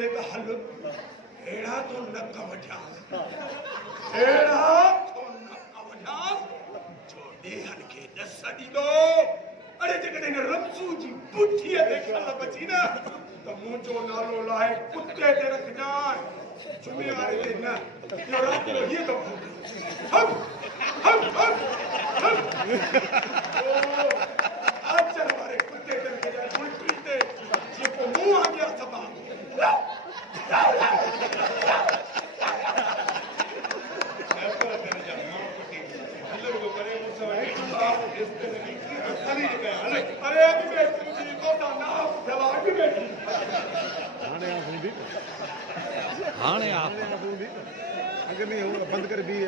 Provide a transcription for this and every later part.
करे तो हल एड़ा तो नक वठा एड़ा तो नक वठा छोड़े हन के दस दी दो अरे जकने ने रमसू जी बुद्धि देखा न बची ना तो मुझो नालो लाए कुत्ते ते रख जाए जुमे वाले ते ना यो रात को ये तो हम अच्छा हमारे कुत्ते ते रख जाए बुद्धि ते ये को मुंह आ गया सबा अरे अभी बैठी थी तो ना दवा भी बैठी हाने आप अगर नहीं होगा बंद कर भी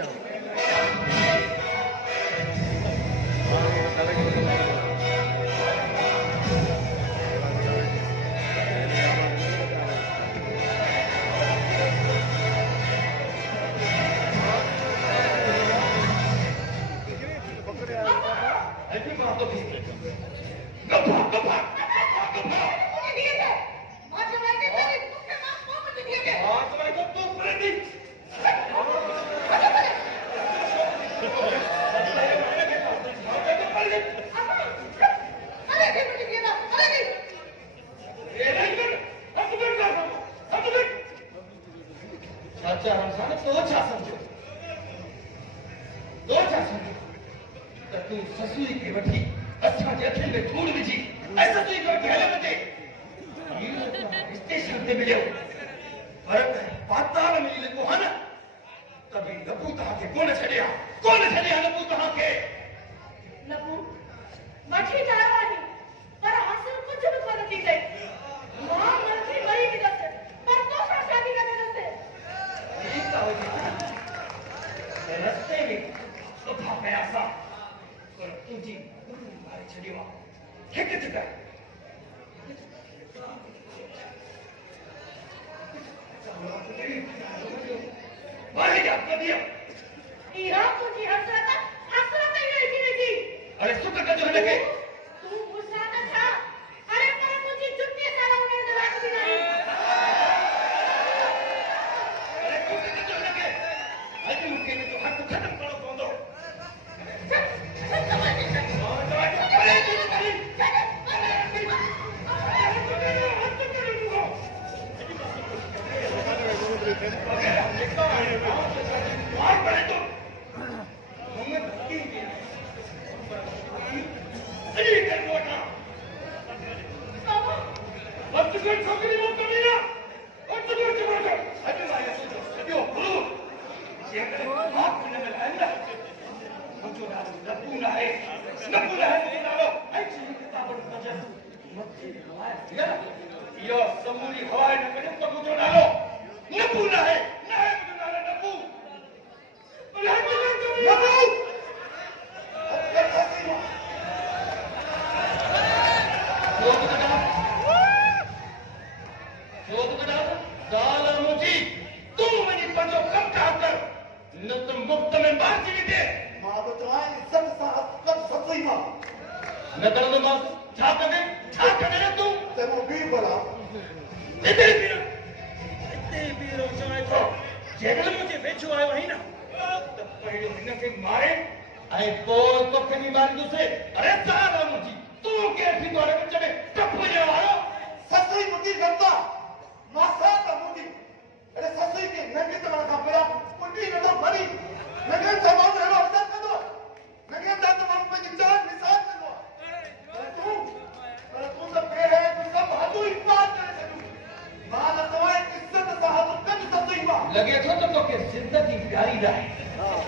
लगे तो के जिंदगी प्यारी रहे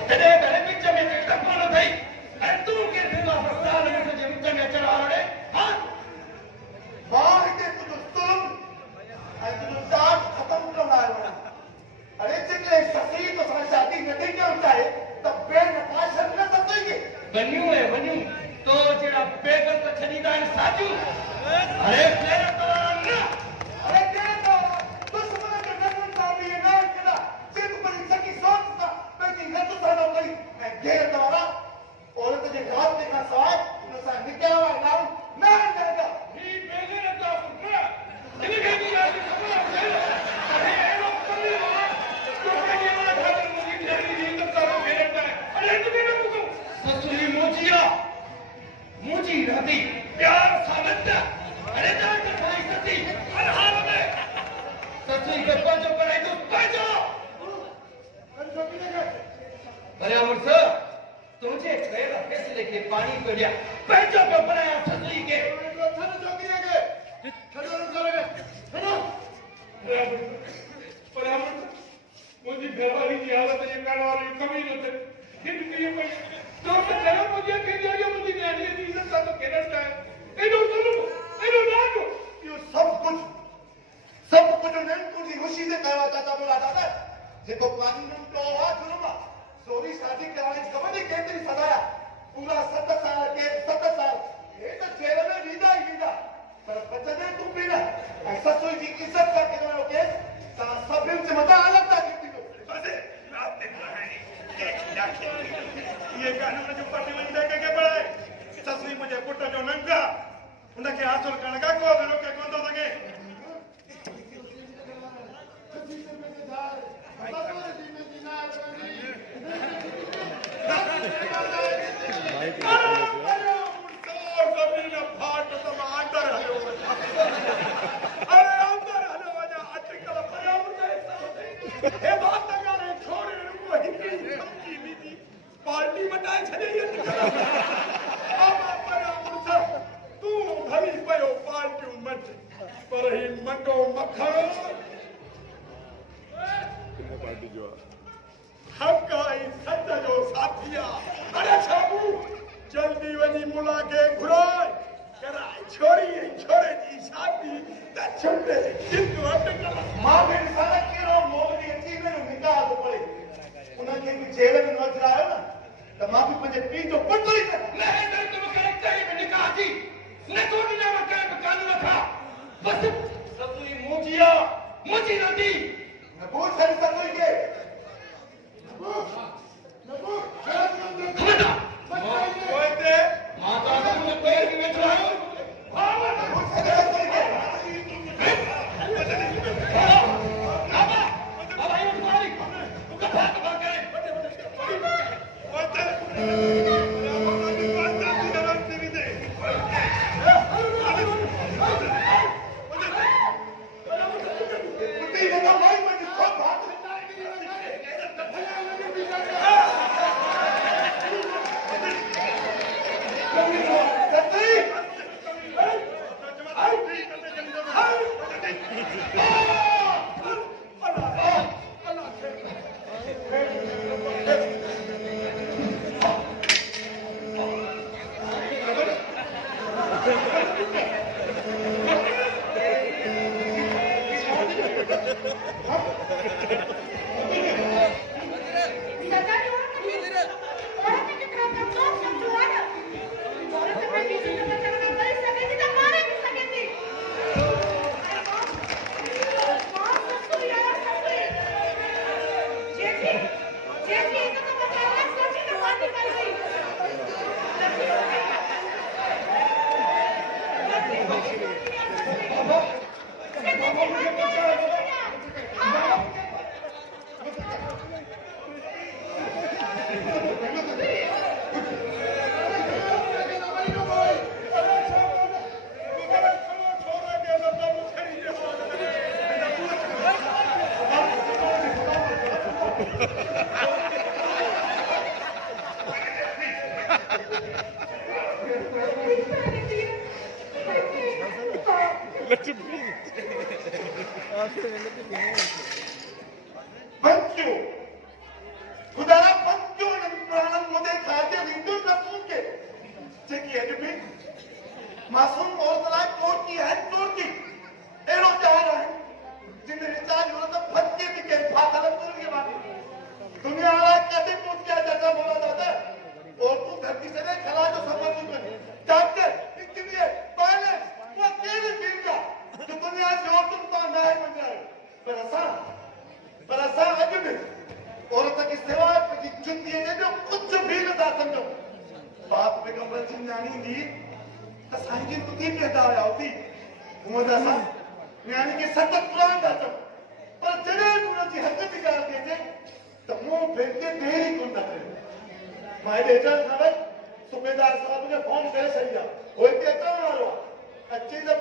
तने तने विच में टपनो थई अरे तू के बिना साल में जे विच में चढ़ा रे हां बाहर के तू तुम आई तू साथ खत्म करना है अरे चिकले ससी तो साथ शादी नहीं क्यों चाहे तब बेन पास न सकेगी बन्यू तो जेड़ा बेगम को छनीदा है साजू अरे तेरा तो ना अरे तेरे तो दुश्मन के नजर सामने ना किदा सिर्फ पर सकी सोच का बेटी न तो सारा कोई मैं घेर दवारा और तुझे घास देखना साहब न सा निकला हुआ नाम ना करेगा ही बेगम का पुत्र इन्हें भी ससुई के पंजो पड़ाई तो पंजो भले अमृत तुझे कहेगा फैसले के पानी को लिया पंजो पे पड़ाया ससुई के मुझे घरवाली की हालत ये करने वाली कमी न थे फिर भी ये कोई तो चलो मुझे कह दिया कि मुझे न्याय दी इज्जत का तो कहना है ए नो नाटो ये सब कुछ नहीं तुझी खुशी से कहवा चाहता बोला दादा देखो कानून तो आवाज सुनो मा सोरी शादी कराने खबर नहीं कहते सदाया पूरा 7 साल ये तो जेल में वीजा ही वीजा पर बचने तुम भी ना ऐसा सोई की इज्जत का कहना हो के सब से मजा अलग था ये कानून जो पट्टी में देखे के पड़े ससुई मुझे पुट जो नंगा उनके हाथों कणगा को बिलो के कौन तो सके पार्टी मटाए छड़े ये तू भली पयो पार्टी मट पर ही मंडो मखण पार्टी जो हक्का ई सच जो साथिया अरे छाबू जल्दी वनी मुला के घुराए कराए छोरी छोरे जी शादी त छुटे जिंदू अटकल मां भी सारा केरो मोगरी अची ने निकाह तो पड़े उनके भी जेल में न चलायो ना तो मां भी मुझे पी तो पुट ही मैं इधर तुम करे में निकाह थी न तो ना मकान में कानून था बस ससुई मुझी नदी बहुत सारी ससुई के खबरदार कोई ते माता का मुझे पैर भी में चलायो बहुत सारी ससुई के बाबा ये तुम्हारी तू कथा करे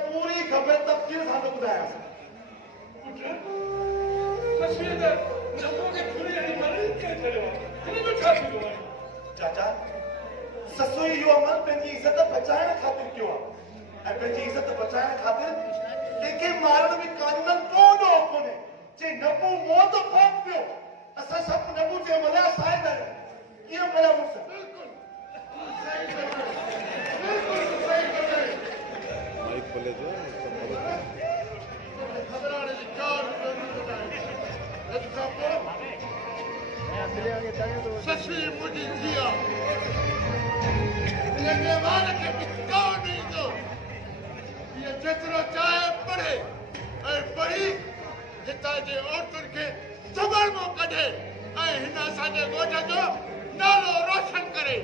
पूरी खबर तफसील सां ॿुधायांसि ससुर द नमो के खुले यानी मरे के चलो इने में छा थी दो चाचा ससुई यो अमल पंहिंजी इज्जत बचाइण खातिर कयो आहे ऐं पंहिंजी इज्जत बचाइण खातिर कंहिंखे मारण में कानून कोन हो कोन्हे जे नबू मौत भोग पियो असां सभु नबू जे मलिया साइड आहियूं कीअं मलिया मुड़ुस माइक खोले जो खबराने जी कार अज खां पोइ ससुई मुंहिंजी थी आहे ये मेहमान के बिकाओ नहीं दो ये जेतिरो चाहे पढ़े ऐं पढ़ी हितां जे औरतुनि खे सबड़ मो कढे ऐं हिन असांजे ॻोठ जो नालो रोशन करे